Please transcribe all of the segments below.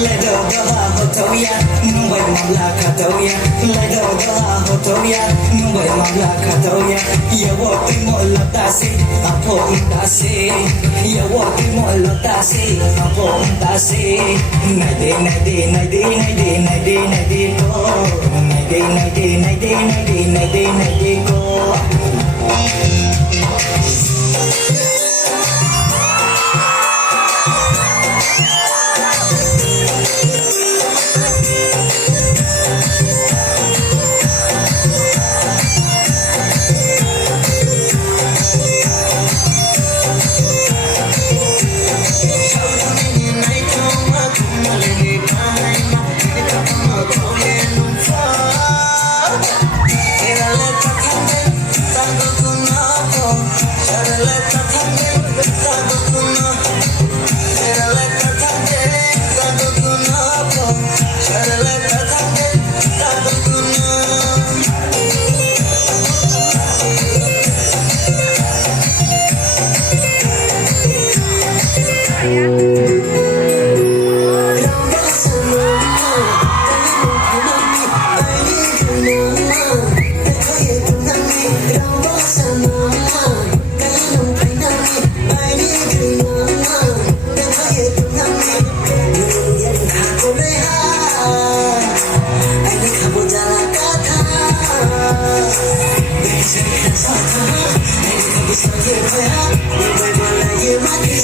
Lại đầu đó hồ thâu ya, vậy mà là cả thâu ya. Lại đầu đó hồ thâu ya, vậy mà là cả thâu ya. Yêu vô tình mỗi lần ta si, apol ta si. Yêu vô tình mỗi lần ta si, apol ta si. Này đi này đi này đi này đi này đi này đi cô. Này đi này đi này đi này đi này đi này đi cô. Hãy subscribe cho kênh Ghiền Mì Gõ để không bỏ lỡ những video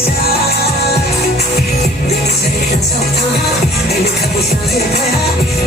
hấp dẫn.